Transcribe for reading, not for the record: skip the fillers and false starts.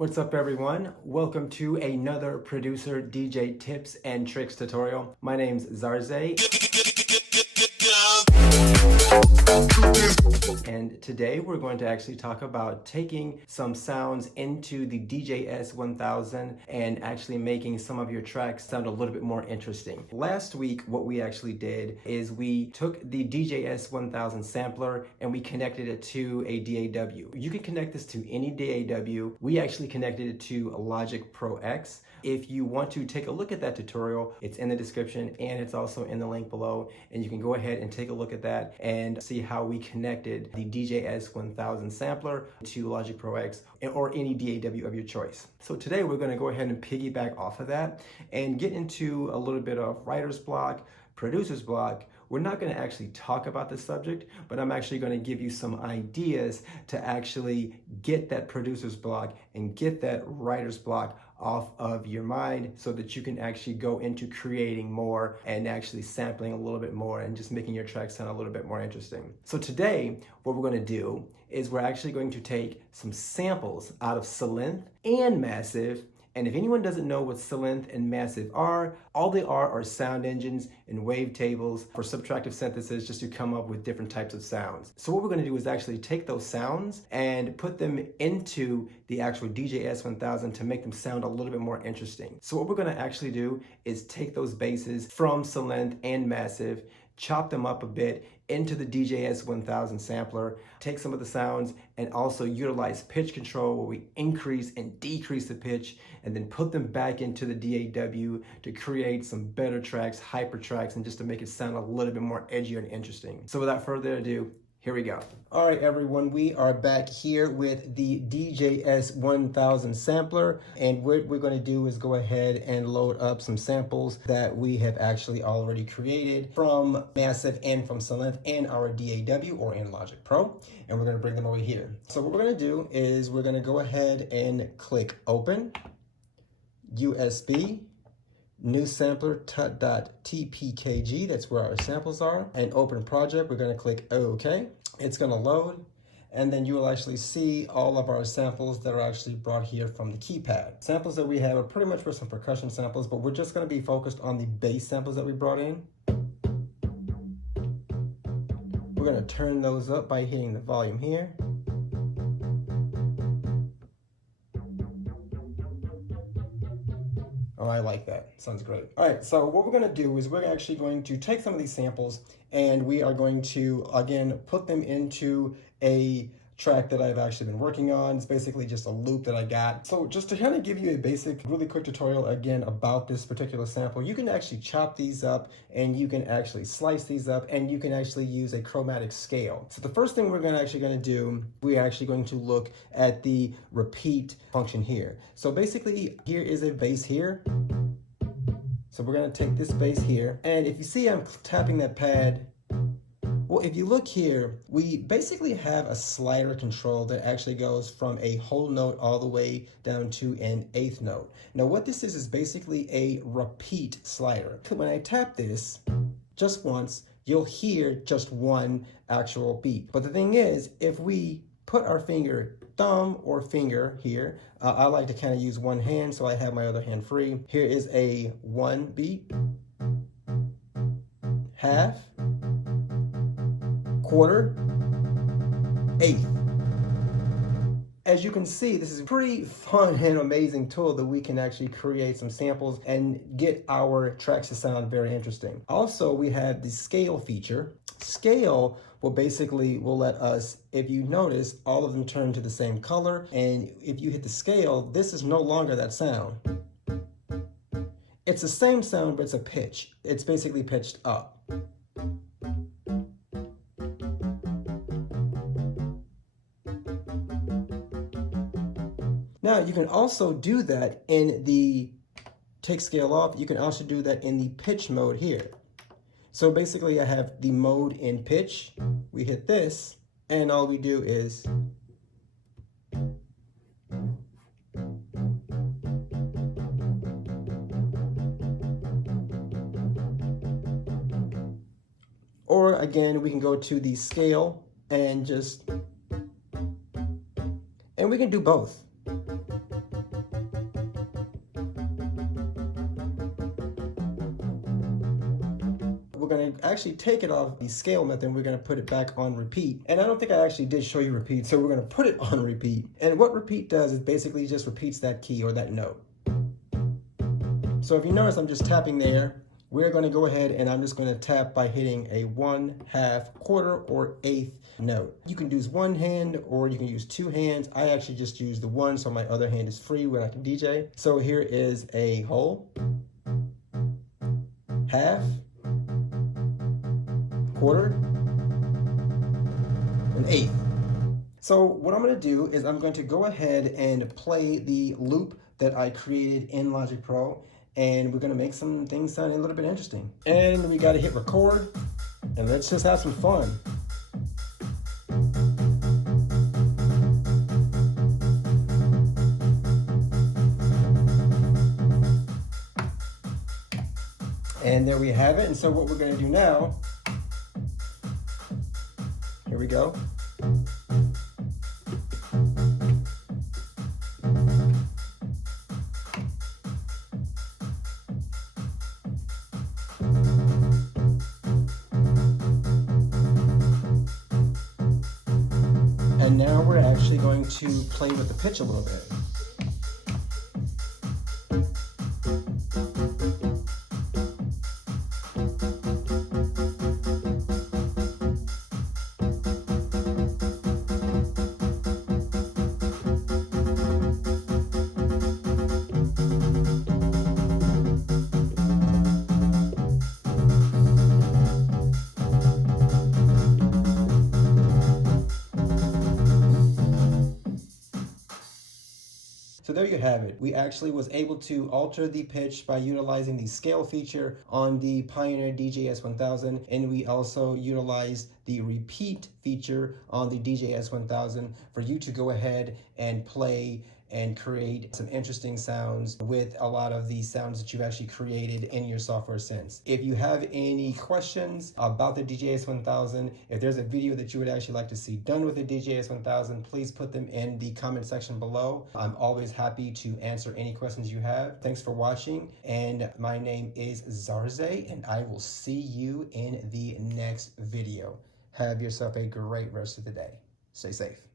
What's up everyone? Welcome to another producer DJ tips and tricks tutorial. My name's Xarxay. And today we're going to actually talk about taking some sounds into the DJS-1000 and actually making some of your tracks sound a little bit more interesting. Last week what we actually did is we took the DJS-1000 sampler and we connected it to a DAW. You can connect this to any DAW. We actually connected it to Logic Pro X. If you want to take a look at that tutorial, it's in the description and it's also in the link below, and you can go ahead and take a look at that and see how we connected the DJS-1000 sampler to Logic Pro X or any DAW of your choice. So today we're going to go ahead and piggyback off of that and get into a little bit of writer's block, producer's block. We're not going to actually talk about the subject, but I'm actually going to give you some ideas to actually get that producer's block and get that writer's block off of your mind so that you can actually go into creating more and actually sampling a little bit more and just making your track sound a little bit more interesting. So today, what we're going to do is we're actually going to take some samples out of Sylenth and Massive. And if anyone doesn't know what Sylenth and Massive are, all they are sound engines and wavetables for subtractive synthesis just to come up with different types of sounds. So what we're going to do is actually take those sounds and put them into the actual DJS-1000 to make them sound a little bit more interesting. So what we're going to actually do is take those basses from Sylenth and Massive, chop them up a bit into the DJS-1000 sampler, take some of the sounds and also utilize pitch control where we increase and decrease the pitch and then put them back into the DAW to create some better tracks, hyper tracks, and just to make it sound a little bit more edgier and interesting. So without further ado, here we go. All right, everyone, we are back here with the DJS-1000 sampler, and what we're going to do is go ahead and load up some samples that we have actually already created from Massive and from Sylenth in our DAW or in Logic Pro, and we're going to bring them over here. So what we're going to do is we're going to go ahead and click Open, USB, New sampler tut.tpkg, that's where our samples are, and open project. We're going to click OK. It's going to load, and then you will actually see all of our samples that are actually brought here from the keypad. Samples that we have are pretty much for some percussion samples, but we're just going to be focused on the bass samples that we brought in. We're going to turn those up by hitting the volume here. Oh, I like that. Sounds great. All right, so what we're going to do is we're actually going to take some of these samples and we are going to, again, put them into a track that I've actually been working on. It's basically just a loop that I got. So just to kind of give you a basic, really quick tutorial again about this particular sample, you can actually chop these up and you can actually slice these up and you can actually use a chromatic scale. So the first thing we're actually going to do, we're actually going to look at the repeat function here. So basically here is a bass here. So we're going to take this bass here, and if you see I'm tapping that pad, well, if you look here, we basically have a slider control that actually goes from a whole note all the way down to an eighth note. Now what this is basically a repeat slider. When I tap this just once, you'll hear just one actual beat. But the thing is, if we put our thumb or finger here, I like to kind of use one hand so I have my other hand free. Here is a 1 beat, half, quarter, eighth. As you can see, this is a pretty fun and amazing tool that we can actually create some samples and get our tracks to sound very interesting. Also, we have the scale feature. Scale will let us, if you notice, all of them turn to the same color, and if you hit the scale, this is no longer that sound. It's the same sound, but it's a pitch. It's basically pitched up. Now, you can also do that in the take scale off. You can also do that in the pitch mode here. So basically I have the mode in pitch. We hit this and all we do is or again, we can go to the scale and we can do both. going to actually take it off the scale method and we're going to put it back on repeat. And I don't think I actually did show you repeat, so we're going to put it on repeat. And what repeat does is basically just repeats that key or that note. So if you notice, I'm just tapping there. We're going to go ahead and I'm just going to tap by hitting a 1/2, quarter, or 1/8 note. You can use one hand or you can use two hands. I actually just use the one, so my other hand is free when I can DJ. So here is a whole, half, quarter, an 1/8. So what I'm going to do is I'm going to go ahead and play the loop that I created in Logic Pro, and we're going to make some things sound a little bit interesting. And we got to hit record, and let's just have some fun. And there we have it. And so what we're going to do now, here we go. And now we're actually going to play with the pitch a little bit. So there you have it. We actually was able to alter the pitch by utilizing the scale feature on the Pioneer DJS-1000, and we also utilized the repeat feature on the DJS-1000 for you to go ahead and play and create some interesting sounds with a lot of the sounds that you've actually created in your software since. If you have any questions about the DJS-1000, if there's a video that you would actually like to see done with the DJS-1000, please put them in the comment section below. I'm always happy to answer any questions you have. Thanks for watching, and my name is Xarxay, and I will see you in the next video. Have yourself a great rest of the day. Stay safe.